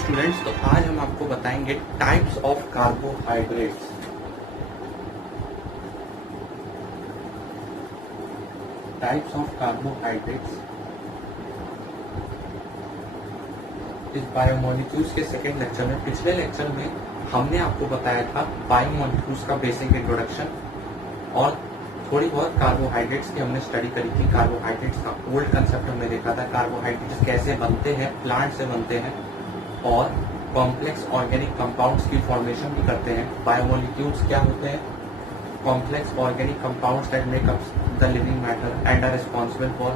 Students, तो आज हम आपको बताएंगे types of carbohydrates. Types of carbohydrates इस बायोमोलिक्यूल्स के सेकेंड लेक्चर में। पिछले लेक्चर में हमने आपको बताया था बायोमोलिक्यूल्स का बेसिक इंट्रोडक्शन और थोड़ी बहुत कार्बोहाइड्रेट्स की हमने स्टडी करी थी। कार्बोहाइड्रेट्स का ओल्ड कंसेप्ट हमने देखा था, कार्बोहाइड्रेट्स कैसे बनते हैं, प्लांट से बनते हैं और कॉम्प्लेक्स ऑर्गेनिक कंपाउंड्स की फॉर्मेशन भी करते हैं। बायोमोलिक्यूल्स क्या होते हैं? Complex organic compounds that make up the living matter and are responsible for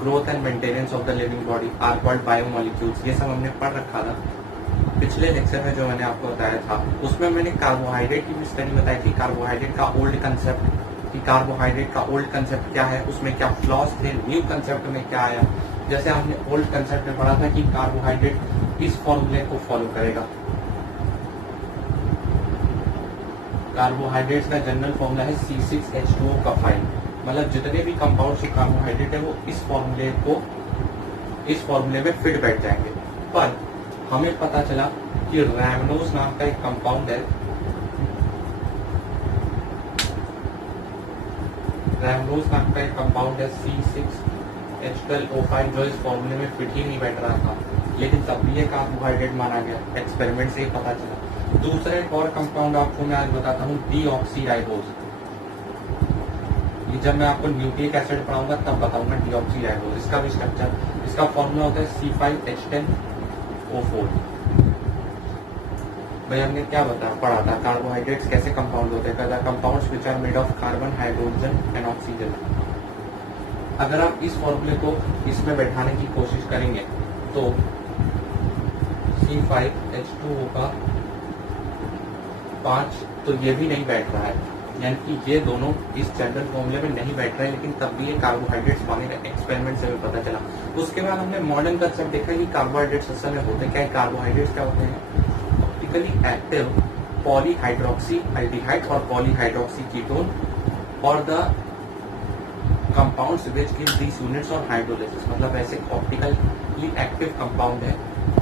growth and maintenance of the living body are called biomolecules. ये सब हमने पढ़ रखा था पिछले लेक्चर में, जो मैंने आपको बताया था। उसमें मैंने कार्बोहाइड्रेट की भी स्टडी बताई थी, कार्बोहाइड्रेट का ओल्ड कंसेप्ट, कि कार्बोहाइड्रेट का ओल्ड कंसेप्ट क्या है, उसमें क्या फ्लॉज थे, न्यू कंसेप्ट में क्या आया। जैसे हमने ओल्ड कंसेप्ट में पढ़ा था कि कार्बोहाइड्रेट इस फॉर्मूले को फॉलो करेगा। कार्बोहाइड्रेट्स का जनरल फॉर्मूला है C6H2O का 5, मतलब जितने भी कंपाउंड से कार्बोहाइड्रेट है वो इस फॉर्मूले में फिट बैठ जाएंगे। पर हमें पता चला कि रैमनोज नाम का एक कंपाउंड है, रैमनोज नाम का एक कंपाउंड है C6H12O5, जो इस फॉर्मूले में फिट ही नहीं बैठ रहा था, लेकिन तब भी ये कार्बोहाइड्रेट माना गया। एक्सपेरिमेंट से ही पता चला। दूसरा एक और कंपाउंड आपको मैं आज बताता हूँ, डीऑक्सीराइबोज। ये जब मैं आपको न्यूक्लिक एसिड पढ़ाऊंगा तब बताऊंगा डीऑक्सीराइबोज। इसका भी स्ट्रक्चर, इसका फॉर्मूला होता है C5H10O4। भाई हमने क्या पढ़ा था, कार्बोहाइड्रेट्स कैसे कंपाउंड होते हैं, compounds which are made of carbon, hydrogen and oxygen. अगर आप इस फॉर्मूले को इसमें बैठाने की कोशिश करेंगे तो C5H2O का 5 तो ये भी नहीं बैठ रहा है, यानी कि ये दोनों इस जनरल फॉर्मूले में नहीं बैठ रहे हैं, लेकिन तब भी ये कार्बोहाइड्रेट्स बनेगा। एक्सपेरिमेंट से भी पता चला। उसके बाद हमने मॉडर्न कंसेप्ट देखा कि कार्बोहाइड्रेट्स असल में होते क्या है। कार्बोहाइड्रेट्स क्या होते हैं? ऑप्टिकली एक्टिव पॉलीहाइड्रोक्सी एल्डिहाइड और पॉलीहाइड्रोक्सी कीटोन और the compounds which give these units on hydrolysis. मतलब ऐसे ऑप्टिकली एक्टिव कंपाउंड है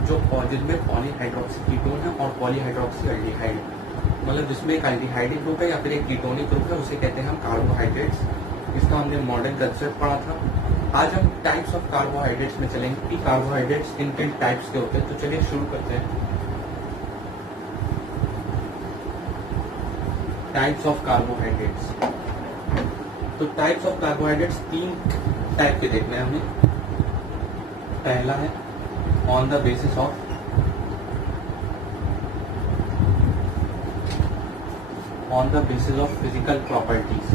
जो जिनमें पॉलीहाइड्रोक्सी कीटोन है और पॉलीहाइड्रोक्सी एल्डिहाइड, मतलब जिसमें एक एल्डिहाइडिक ग्रुप है या फिर एक कीटोनिक ग्रुप है, उसे कहते हैं हम कार्बोहाइड्रेट्स। इसका हमने मॉडर्न कंसेप्ट पढ़ा था। आज हम टाइप्स ऑफ कार्बोहाइड्रेट्स में चलेंगे कि कार्बोहाइड्रेट्स किन किन टाइप्स के होते हैं। तो चलिए शुरू करते हैं। Types of carbohydrates. तो टाइप्स ऑफ कार्बोहाइड्रेट्स 3 टाइप के देखने हैं हमें। पहला है on the basis of physical properties.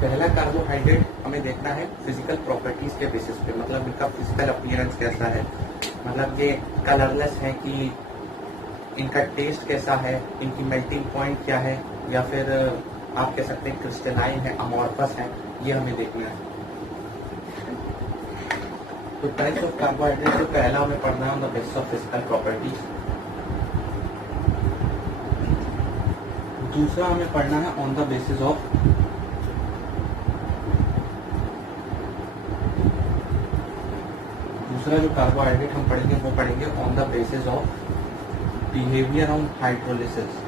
पहला कार्बोहाइड्रेट हमें देखना है फिजिकल प्रॉपर्टीज के बेसिस पे, मतलब इनका फिजिकल अपीयरेंस कैसा है, मतलब ये कलरलेस है कि इनका टेस्ट कैसा है, इनकी मेल्टिंग पॉइंट क्या है, या फिर आप कह सकते हैं क्रिस्टलाइन है, अमॉर्फस है, ये हमें देखना है। तो टाइप्स ऑफ कार्बोहाइड्रेट से पहला हमें पढ़ना है on the basis of physical properties. दूसरा हमें पढ़ना है ऑन द बेसिस ऑफ दूसरा जो कार्बोहाइड्रेट हम पढ़ेंगे वो पढ़ेंगे on the basis of behaviour on hydrolysis.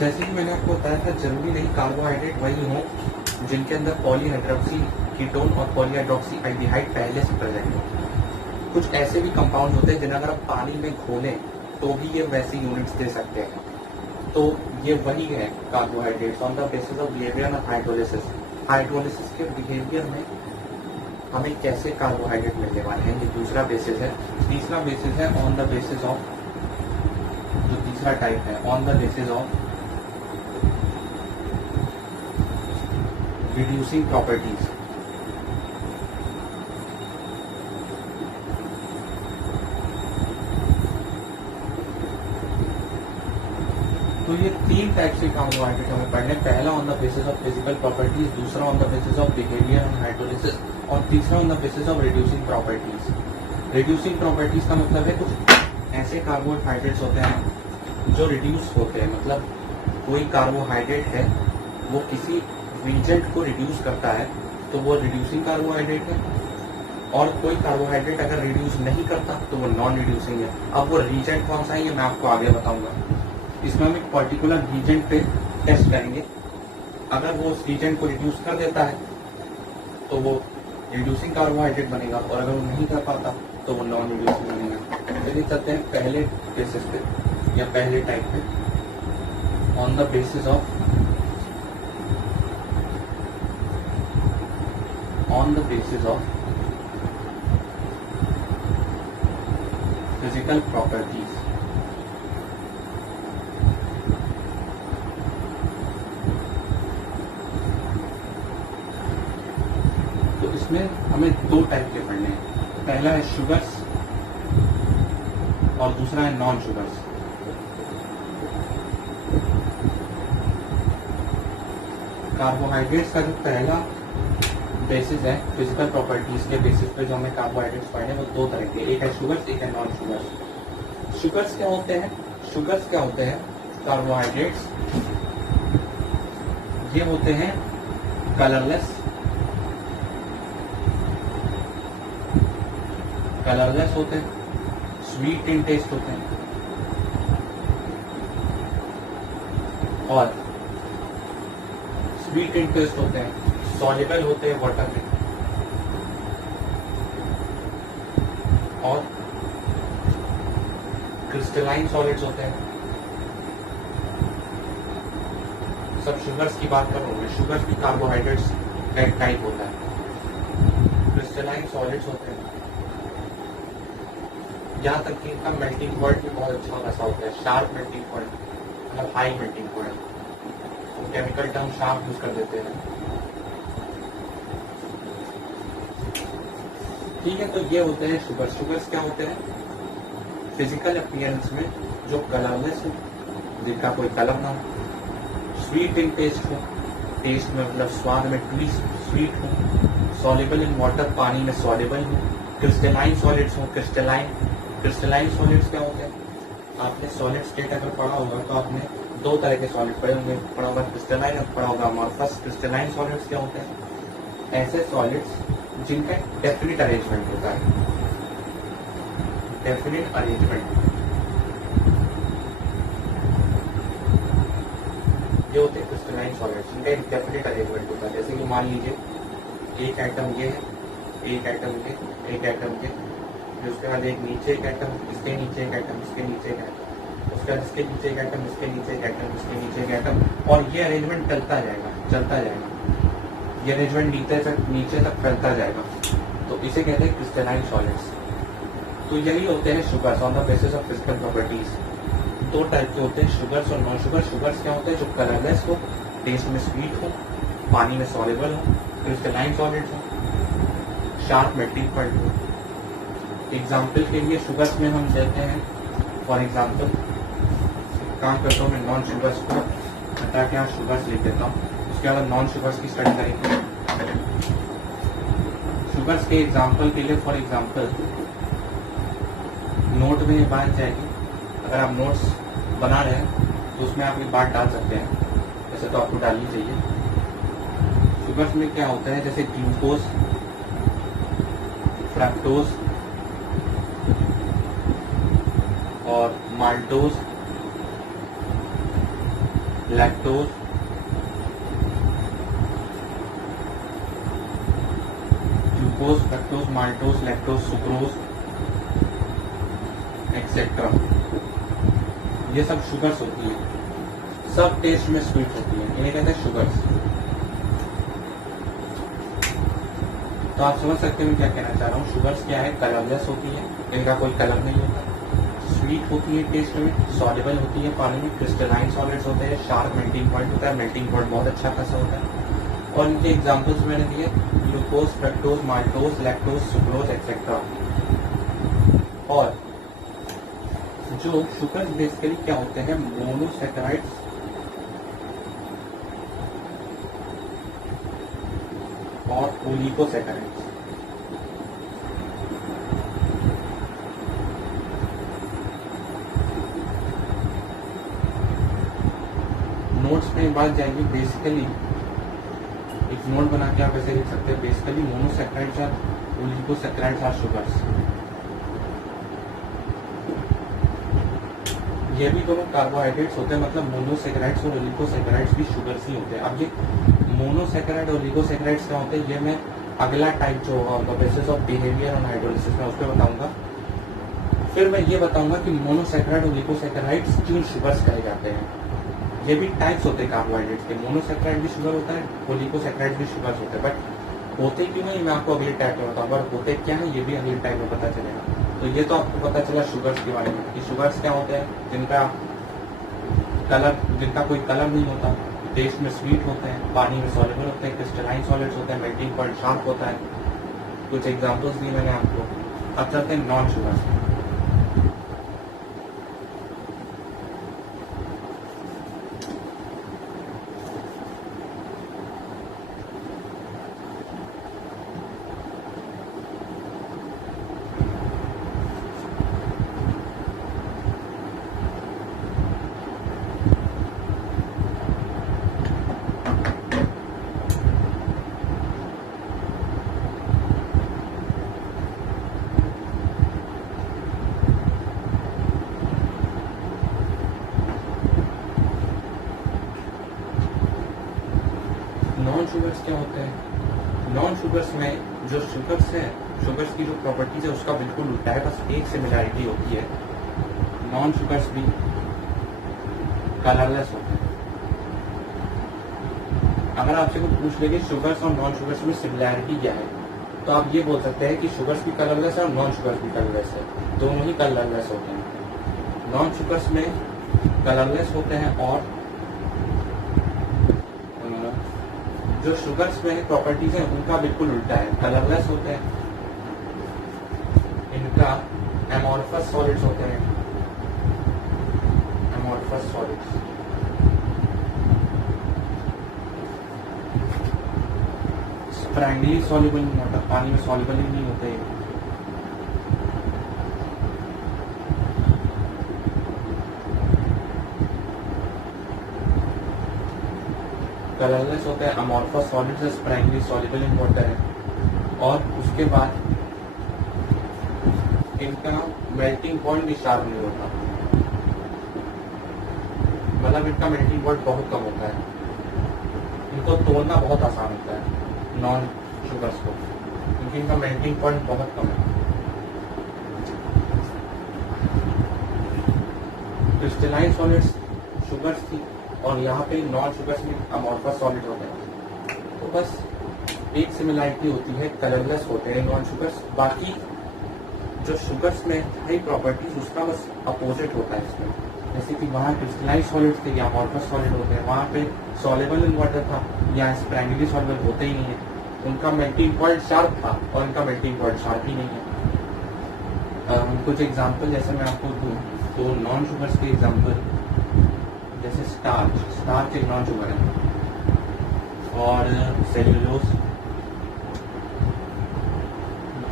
जैसे कि मैंने आपको बताया था, जरूरी नहीं कार्बोहाइड्रेट वही हो जिनके अंदर पॉलीहाइड्रोक्सी कीटोन और पॉलीहाइड्रोक्सी एल्डिहाइड पहले से प्रेजेंट हो। कुछ ऐसे भी कंपाउंड होते हैं जिन्हें अगर आप पानी में घोलें तो भी ये वैसी यूनिट्स दे सकते हैं। तो ये वही है carbohydrates on the basis of behaviour of hydrolysis. Hydrolysis के बिहेवियर में हमें कैसे कार्बोहाइड्रेट मिलने वाले हैं, ये दूसरा बेसिस है। तीसरा बेसिस है ऑन द बेसिस ऑफ, जो तीसरा टाइप है on the basis of reducing properties. तो ये 3 टाइप्स के कार्बोहाइड्रेट हमें पढ़ने, पहला on the basis of physical properties, दूसरा on the basis of behaviour and hydrolysis, और तीसरा on the basis of reducing properties. Reducing properties का मतलब है कुछ ऐसे कार्बोहाइड्रेट्स होते हैं जो रिड्यूस होते हैं, मतलब कोई कार्बोहाइड्रेट है वो किसी रीजेंट को रिड्यूस करता है तो वो रिड्यूसिंग कार्बोहाइड्रेट है, और कोई कार्बोहाइड्रेट अगर रिड्यूस नहीं करता तो वो नॉन रिड्यूसिंग है। अब वो रीजेंट कौन सा है ये मैं आपको आगे बताऊंगा। इसमें हम एक पर्टिकुलर रीजेंट पे टेस्ट करेंगे, अगर वो उस रीजेंट को रिड्यूस कर देता है तो वो रिड्यूसिंग कार्बोहाइड्रेट बनेगा, और अगर वो नहीं कर पाता तो वो नॉन रिड्यूसिंग बनेगा। चलिए चलते हैं पहले बेसिस पे या पहले टाइप पे, on the basis of physical properties. तो इसमें हमें दो टाइप के पढ़ने हैं, पहला है शुगर्स और दूसरा है नॉन शुगर्स। कार्बोहाइड्रेट्स का जो पहला बेसिस है फिजिकल प्रॉपर्टीज के बेसिस पे जो हमें कार्बोहाइड्रेट्स पढ़ने, वो दो तरह के, एक है शुगर्स, एक है नॉन शुगर्स। शुगर्स क्या होते हैं? शुगर्स क्या होते हैं? कार्बोहाइड्रेट्स ये होते हैं कलरलेस होते हैं, स्वीट इन टेस्ट होते हैं, और स्वीट इन टेस्ट होते हैं, सॉल्युबल होते हैं वाटर में, और क्रिस्टलाइन सॉलिड्स होते हैं। सब शुगर्स की बात कर रहा हूं मैं। शुगर्स भी कार्बोहाइड्रेट्स का एक टाइप होता है। क्रिस्टलाइन सॉलिड्स होते हैं, यहाँ तक कि इनका मेल्टिंग पॉइंट भी बहुत अच्छा खासा होता है, शार्प मेल्टिंग पॉइंट, मतलब high melting point. Chemical term sharp use कर देते हैं। ठीक है, तो ये होते हैं शुगर्स। शुगर्स क्या होते हैं? फिजिकल अपीयरेंस में जो कलरलेस हो, जिनका कोई कलर ना हो, स्वीट इन टेस्ट हो, टेस्ट में मतलब स्वाद में स्वीट हो, सॉल्युबल इन वाटर, पानी में सॉल्युबल हो, क्रिस्टलाइन सॉलिड्स हो। क्रिस्टलाइन सॉलिड्स क्या होते हैं? आपने सॉलिड स्टेट अगर पढ़ा होगा तो आपने दो तरह के सॉलिड पढ़े होंगे, पढ़ा होगा क्रिस्टलाइन और पढ़ा होगा अमॉर्फस। क्रिस्टलाइन सॉलिड्स क्या होते हैं? ऐसे सॉलिड्स जिनका डेफिनिट अरेंजमेंट होता है, डेफिनिट अरेंजमेंट, ये होते हैं क्रिस्टलाइन सॉलिड्स, जिनका एक डेफिनिट अरेंजमेंट होता है। जैसे कि मान लीजिए एक एटम ये है, एक एटम ये, एक एटम ये, फिर उसके बाद एक नीचे एक एटम, इसके नीचे एक एटम, इसके नीचे एक एटम, उसके बाद इसके नीचे एक एटम, इसके नीचे एक एटम, इसके नीचे एक एटम, और ये अरेंजमेंट चलता जाएगा। ये अरेंजमेंट नीचे तक फैलता जाएगा, तो इसे कहते हैं क्रिस्टलाइन सॉलिड्स। तो यही होते हैं sugars on the basis of physical properties. दो टाइप के होते हैं, शुगर्स और नॉन शुगर। शुगर्स क्या होते हैं? जो कलरलेस हो, टेस्ट में स्वीट हो, पानी में सॉल्युबल हो, क्रिस्टलाइन सॉलिड्स हो, शार्प मेल्टिंग पॉइंट हो। एग्जाम्पल के लिए शुगर्स में हम देते हैं, फॉर एग्जाम्पल काम करता हूँ मैं नॉन शुगर्स को हटा के यहाँ शुगर्स लिख देता हूँ, उसके बाद नॉन शुगर्स की स्टडी करेंगे। शुगर्स के एग्जाम्पल के लिए, फॉर एग्जाम्पल नोट में ये बात जाएगी, अगर आप नोट्स बना रहे हैं तो उसमें आप एक बात डाल सकते हैं, वैसे तो आपको डालनी चाहिए। शुगर्स में क्या होता है? जैसे ग्लूकोज, फ्रक्टोज और maltose, lactose, glucose, fructose, maltose, lactose, sucrose etcetera, ये सब शुगर्स होती है। सब टेस्ट में स्वीट होती है, इन्हें कहते हैं शुगर्स। तो आप समझ सकते हैं मैं क्या कहना चाह रहा हूँ। शुगर्स क्या है? कलरलेस होती है, इनका कोई कलर नहीं होता, स्वीट होती है टेस्ट में, सॉल्युबल होती है पानी में, क्रिस्टलाइन सॉलिड्स होते हैं, शार्प मेल्टिंग पॉइंट होता है, मेल्टिंग पॉइंट बहुत अच्छा खासा होता है। और इनके एग्जांपल्स मैंने दिए, glucose, fructose, maltose, lactose, sucrose etcetera. और जो शुगर बेसिकली क्या होते हैं? मोनोसैकेराइड्स और ओलिगोसैकेराइड्स। नोट्स में बात जाएगी बेसिकली, एक नोट बना के आप ऐसे लिख सकते हैं, बेसिकली मोनोसैकेराइड्स और ओलिगोसैकेराइड्स आर शुगर्स। ये भी दोनों कार्बोहाइड्रेट्स होते हैं, मतलब मोनोसैकेराइड्स और ओलिगोसैकेराइड्स भी शुगर्स ही होते हैं। अब ये मोनोसैकेराइड और ओलिगोसैकेराइड्स क्या होते हैं, ये मैं अगला टाइप जो होगा बेसिस ऑफ बिहेवियर और हाइड्रोलिसिस में उस पर बताऊंगा। फिर मैं ये बताऊंगा कि मोनोसैकेराइड और ओलिगोसैकेराइड्स क्यों शुगर्स कहे जाते हैं। ये भी टाइप्स होते हैं कार्बोहाइड्रेट्स के, मोनोसैकेराइड भी शुगर होता है, ओलिगोसैकेराइड भी शुगर होते हैं, बट होते क्यों नहीं मैं आपको अगले टाइप में बताऊंगा, होते क्या है ये भी अगले टाइप में पता चलेगा। तो ये तो आपको पता चला शुगर्स के बारे में कि शुगर्स क्या होते हैं, जिनका कोई कलर नहीं होता, टेस्ट में स्वीट होते हैं, पानी में सॉल्युबल होते हैं, क्रिस्टलाइन सॉलिड्स होते हैं, मेल्टिंग पॉइंट शार्प होता है। कुछ एग्जांपल्स दिए मैंने आपको। अब चलते हैं नॉन शुगर्स। नॉन शुगर्स क्या होते हैं, नॉन शुगर्स में जो शुगर्स है, शुगर्स की जो प्रॉपर्टीज है उसका बिल्कुल उल्टा है, बस एक सिमिलैरिटी होती है, नॉन शुगर्स भी कलरलेस होते हैं। अगर आपसे कोई पूछ ले कि शुगर्स और नॉन शुगर्स में सिमिलैरिटी क्या है, तो आप ये बोल सकते हैं कि शुगर्स भी कलरलेस है और नॉन शुगर्स भी कलरलेस है, दोनों ही कलरलेस होते हैं। नॉन शुगर्स में कलरलेस होते हैं और जो शुगर्स में प्रॉपर्टीज हैं उनका बिल्कुल उल्टा है, कलरलेस होते हैं, इनका एमॉर्फस सॉलिड्स होते हैं, एमॉर्फस सॉलिड्स। स्प्रैंगली सॉल्युबल नहीं होता, पानी में सॉल्युबल ही नहीं होते। कलरलेस होते हैं, अमॉर्फस सॉलिड्स है, स्प्रैंगली सॉल्युबल इन वाटर है, और उसके बाद इनका मेल्टिंग पॉइंट भी शार्प नहीं होता, मतलब इनका मेल्टिंग पॉइंट बहुत कम होता है, इनको तोड़ना बहुत आसान होता है नॉन शुगर्स को, क्योंकि इनका मेल्टिंग पॉइंट बहुत कम है। क्रिस्टलाइन सॉलिड्स शुगर्स थी और यहाँ पे नॉन शुगर्स में अमॉर्फस सॉलिड होते हैं, तो बस एक सिमिलैरिटी होती है, कलरलेस होते हैं नॉन शुगर्स। बाकी जो शुगर्स में हाई प्रॉपर्टीज उसका बस अपोजिट होता है इसमें, जैसे कि वहाँ क्रिस्टलाइन सॉलिड्स थे या अमॉर्फस सॉलिड होते हैं, वहाँ पे सॉल्युबल इन वाटर था, या स्प्रैंगली सॉल्युबल होते ही नहीं है, उनका मेल्टिंग पॉइंट शार्प था और इनका मेल्टिंग पॉइंट शार्प ही नहीं है। कुछ एग्जाम्पल जैसे मैं आपको दूँ तो नॉन शुगर्स के एग्जाम्पल जैसे स्टार्च एक नॉन शुगर है, और सेल्यूलोज,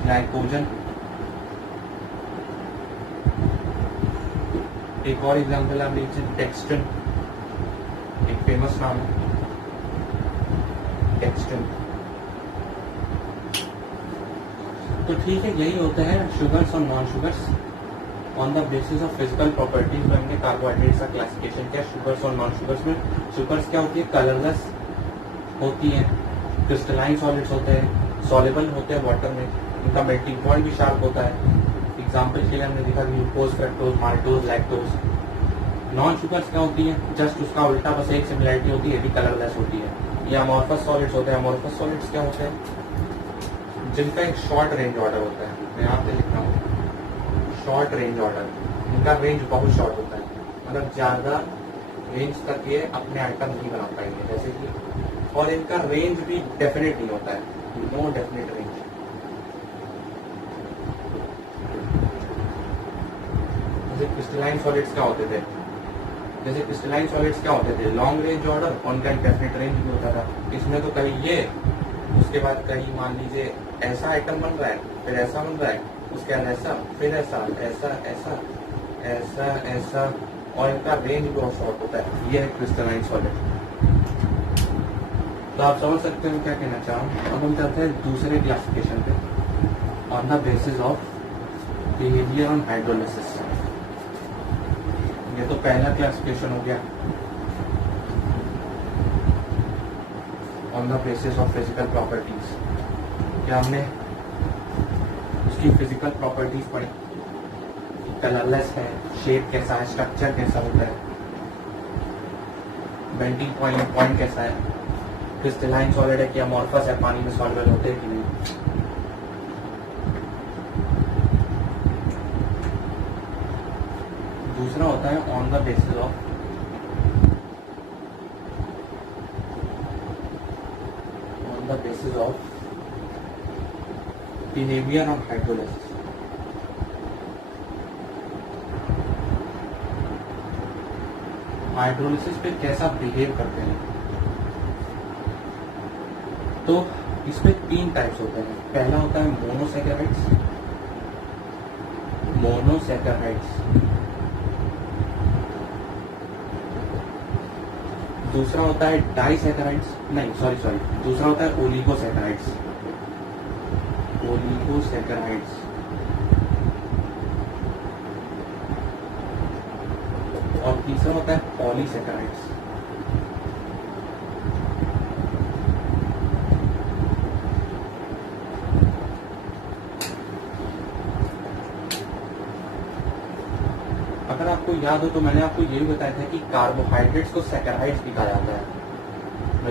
ग्लाइकोजन। एक और एग्जाम्पल आप लीजिए डेक्स्ट्रिन, एक फेमस नाम है डेक्स्ट्रिन। तो ठीक है, यही होता है शुगर्स और non sugars. On the basis of physical properties में हमने कार्बोहाइड्रेट्स का क्लासिफिकेशन किया शुगर्स और नॉन शुगर्स में। शुगर्स क्या होती है, कलरलेस होती है, क्रिस्टलाइन सॉलिड्स होते हैं, सॉल्युबल होते हैं वाटर में, उनका मेल्टिंग पॉइंट भी शार्प होता है। एग्जाम्पल के लिए हमने देखा glucose, fructose, maltose, lactose. Non sugars क्या होती है, जस्ट उसका उल्टा, बस एक सिमिलरिटी होती है, ये भी कलरलेस होती है। ये अमॉर्फस सॉलिड्स होते हैं। अमॉर्फस सॉलिड्स क्या होते हैं, जिनका एक शॉर्ट रेंज ऑर्डर होता है, मैं यहाँ पे लिख रहा हूँ शॉर्ट रेंज ऑर्डर, इनका रेंज बहुत शॉर्ट होता है, मतलब ज्यादा रेंज तक ये अपने आइटम नहीं बना पाएंगे, जैसे कि, और इनका रेंज भी डेफिनेट नहीं होता है, नो डेफिनेट रेंज। जैसे क्रिस्टलाइन सॉलिड्स क्या होते थे, जैसे क्रिस्टलाइन सॉलिड्स क्या होते थे, लॉन्ग रेंज ऑर्डर, उनका डेफिनेट रेंज भी होता था। इसमें तो कभी ये उसके बाद कहीं मान लीजिए ऐसा आइटम बन रहा है, फिर ऐसा बन रहा है, उसके बाद ऐसा, फिर ऐसा ऐसा ऐसा ऐसा ऐसा, और इनका रेंज बहुत शॉर्ट होता है। ये है क्रिस्टलाइन सॉलिड। तो आप समझ सकते हो क्या कहना चाह रहा हूँ। अब हम चलते हैं दूसरे क्लासिफिकेशन पे, on the basis of behaviour on hydrolysis. ये तो पहला क्लासिफिकेशन हो गया, on the basis of physical properties. क्या हमने उसकी फिजिकल प्रॉपर्टीज पढ़ी, कलरलेस है, शेप कैसा है, स्ट्रक्चर कैसा होता है, बेंडिंग पॉइंट कैसा है, क्रिस्टलाइन सॉलिड है कि अमॉर्फस है, पानी में सॉल्युबल होते हैं कि नहीं। दूसरा होता है on the basis of behaviour on hydrolysis. Hydrolysis पे कैसा बिहेव करते हैं। तो इसमें 3 टाइप्स होते हैं। पहला होता है मोनोसैकेराइड्स। दूसरा होता है डाइसैकेराइड्स, नहीं सॉरी, दूसरा होता है ओलिगोसैकेराइड्स। और तीसरा होता है पॉलीसैकेराइड्स। अगर आपको याद हो तो मैंने आपको ये भी बताया था कि कार्बोहाइड्रेट्स को सैकेराइड्स भी कहा जाता है।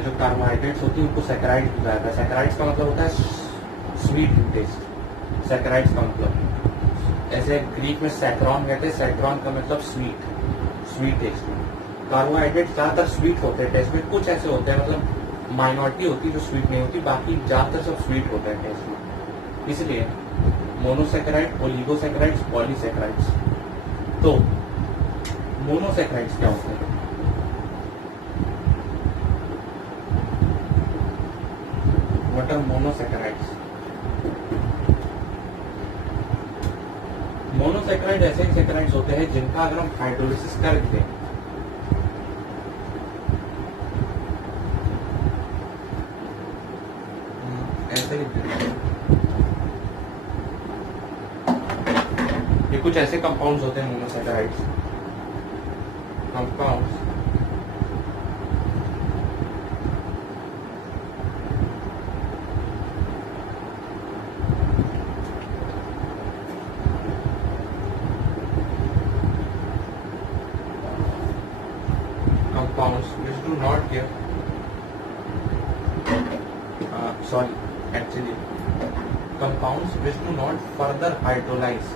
जो कार्बोहाइड्रेट्स होती है उनको सैकेराइड्स भी कहा जाता है। सैकेराइड्स का मतलब होता है स्वीट टेस्ट। सैकेराइड्स का मतलब, ऐसे ग्रीक में सैकरॉन कहते हैं, सैकरॉन का मतलब स्वीट टेस्ट में। कार्बोहाइड्रेट ज्यादातर स्वीट होते हैं टेस्ट में, कुछ ऐसे होते हैं मतलब माइनॉरिटी होती है जो स्वीट नहीं होती, बाकी ज्यादातर सब स्वीट होता है टेस्ट में। इसलिए मोनोसैकेराइड, ओलिगोसैकेराइड्स, पॉलीसैकेराइड्स। तो मोनोसैकेराइड्स क्या होते हैं? What are monosaccharides? मोनोसैकेराइड ऐसे सैकेराइड्स होते हैं जिनका अगर हम हाइड्रोलिसिस कर दें ऐसे ये कुछ ऐसे कंपाउंड्स होते हैं monosaccharides. Compounds which do not give compounds which do not further hydrolyze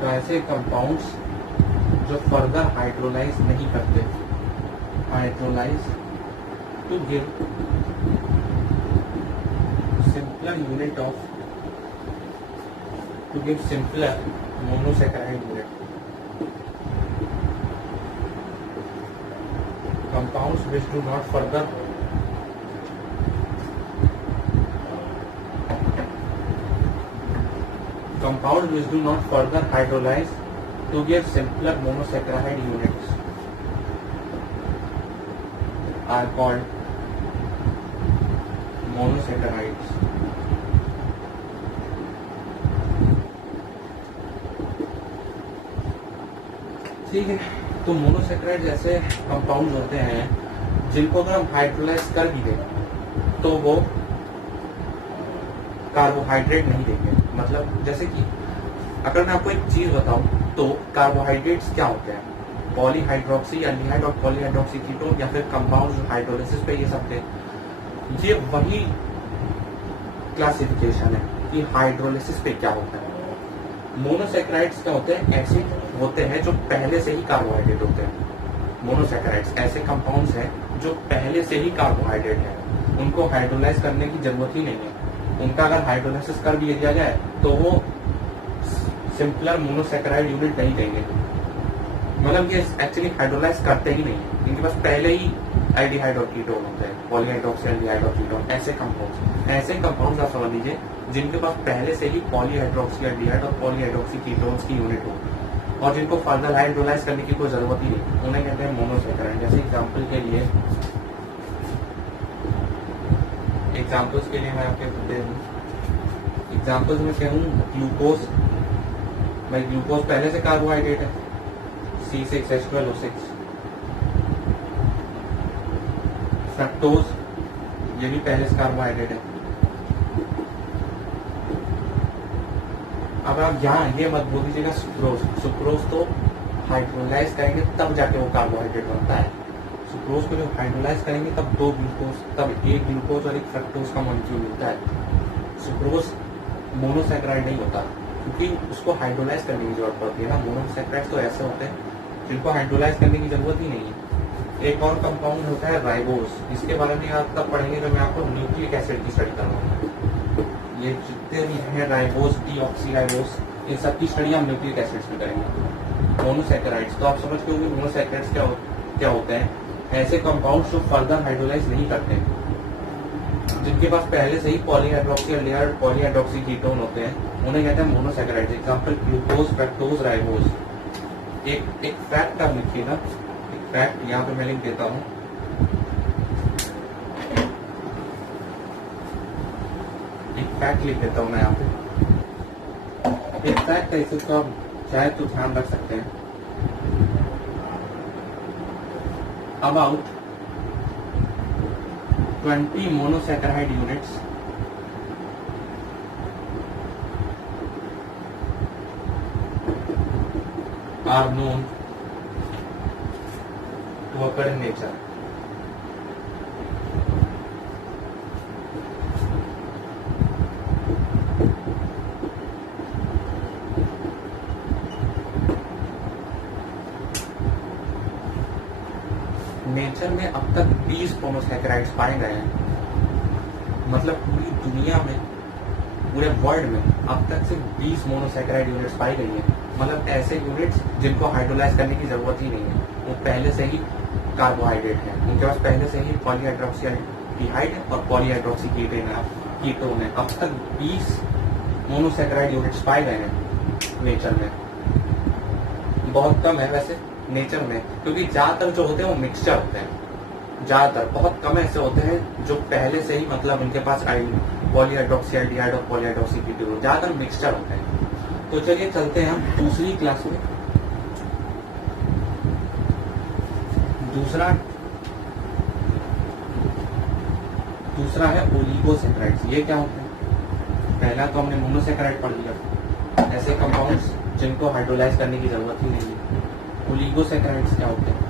तो ऐसे कंपाउंड्स जो फर्दर हाइड्रोलाइज नहीं करते, hydrolyse to give simpler unit of, to give simpler monosaccharide unit. Compounds which do not further hydrolyze to give simpler monosaccharide units are called monosaccharides. ठीक है, तो monosaccharide ऐसे compound होते हैं जिनको अगर हम हाइड्रोलाइज कर भी दें तो वो कार्बोहाइड्रेट नहीं देंगे। मतलब जैसे कि अगर मैं आपको एक चीज बताऊं तो कार्बोहाइड्रेट्स क्या होते हैं, पॉलीहाइड्रोक्सी एल्डिहाइड और पॉलीहाइड्रोक्सी कीटोन या फिर कंपाउंड्स जो हाइड्रोलिसिस पे ये सब थे, ये वही क्लासिफिकेशन है कि हाइड्रोलिसिस पे क्या होता है। मोनोसैकेराइड्स क्या होते हैं, ऐसे होते हैं जो पहले से ही कार्बोहाइड्रेट होते हैं। मोनोसैकेराइड्स ऐसे कंपाउंड्स हैं जो पहले से ही कार्बोहाइड्रेट है, उनको हाइड्रोलाइज करने की जरूरत ही नहीं है। उनका अगर हाइड्रोलाइसिस कर दिया जाए तो वो सिंपलर मोनोसैकेराइड यूनिट नहीं देंगे। मतलब ये एक्चुअली हाइड्रोलाइज करते ही नहीं है, इनके पास पहले ही एल्डिहाइड और कीटोन होते हैं, पॉलीहाइड्रोक्सी एल्डिहाइड और कीटोन, ऐसे कंपाउंड्स आप समझ लीजिए जिनके पास पहले से ही पॉलीहाइड्रोक्सी एल्डिहाइड और पॉलीहाइड्रोक्सी कीटोन्स की यूनिट हो और जिनको फर्दर हाइड्रोलाइज करने की कोई जरूरत ही नहीं, उन्हें कहते हैं मोनोसैकेराइड। जैसे एग्जाम्पल्स के लिए मैं आपके दे दूं, एग्जाम्पल्स में कहूँ ग्लूकोज, भाई ग्लूकोज पहले से कार्बोहाइड्रेट है, C6H12O6। फ्रक्टोज ये भी पहले से कार्बोहाइड्रेट है। अब आप यहाँ ये मत बोल दीजिएगा सुक्रोज तो हाइड्रोलाइज करेंगे तब जाके वो कार्बोहाइड्रेट बनता है। सुक्रोज को जब हाइड्रोलाइज करेंगे तब तब एक ग्लूकोज और एक फ्रक्टोज का मॉलिक्यूल मिलता है। सुक्रोज मोनोसैकेराइड नहीं होता क्योंकि उसको हाइड्रोलाइज करने की जरूरत पड़ती है ना। मोनोसैकेराइड तो ऐसे होते हैं जिनको हाइड्रोलाइज करने की जरूरत ही नहीं है। एक और कंपाउंड होता है राइबोज, इसके बारे में आप तब पढ़ेंगे जब मैं आपको न्यूक्लिक एसिड की स्टडी करूंगा। ये जितने भी हैं राइबोज, डीऑक्सीराइबोज, इन सब की स्टडी हम न्यूक्लिक एसिड्स में करेंगे। मोनोसैकेराइड्स तो आप समझ के होंगे मोनोसैकेराइड्स क्या होते हैं, ऐसे कंपाउंड्स जो फर्दर हाइड्रोलाइज नहीं करते, जिनके पास पहले से ही पॉलीहाइड्रोक्सी एल्डिहाइड, पॉलीहाइड्रोक्सी कीटोन होते हैं, उन्हें कहते हैं monosaccharides. Example glucose, fructose, ribose. एक फैक्ट आप लिखिए ना, एक फैक्ट यहाँ पे मैं लिख देता हूँ। एक फैक्ट लिख देता हूँ मैं यहाँ पे। एक फैक्ट है, इसे तो आप चाहे तो ध्यान रख सकते हैं। About 20 monosaccharide units are known to occur in nature. Nature में अब तक 20 मोनोसैकेराइड्स पाए गए हैं। मतलब पूरी दुनिया में, पूरे वर्ल्ड में अब तक सिर्फ 20 मोनोसैकेराइड यूनिट्स पाई गई है। मतलब ऐसे यूनिट्स जिनको हाइड्रोलाइज करने की जरूरत ही नहीं है, वो पहले से ही कार्बोहाइड्रेट है, उनके पास पहले से ही पॉलीहाइड्रोक्सी एल्डिहाइड और पॉलीहाइड्रोक्सी कीटोन है। अब तक 20 मोनोसैकेराइड यूनिट्स पाए गए हैं नेचर में। बहुत कम है वैसे नेचर में, क्योंकि ज्यादातर जो होते हैं वो मिक्सचर होते हैं। ज्यादातर, बहुत कम ऐसे होते हैं जो पहले से ही मतलब उनके पास पॉलीहाइड्रोक्सी एल्डिहाइड और पॉलीहाइड्रोक्सी कीटोन, ज्यादातर मिक्सचर होते हैं। तो चलिए चलते हैं हम दूसरी क्लास में। दूसरा है ओलिगोसैकेराइड्स। ये क्या होते हैं? पहला तो हमने मोनोसैकेराइड पढ़ लिया, ऐसे कंपाउंड्स जिनको हाइड्रोलाइज करने की जरूरत ही नहीं है। ओलिगोसैकेराइड्स क्या होते हैं?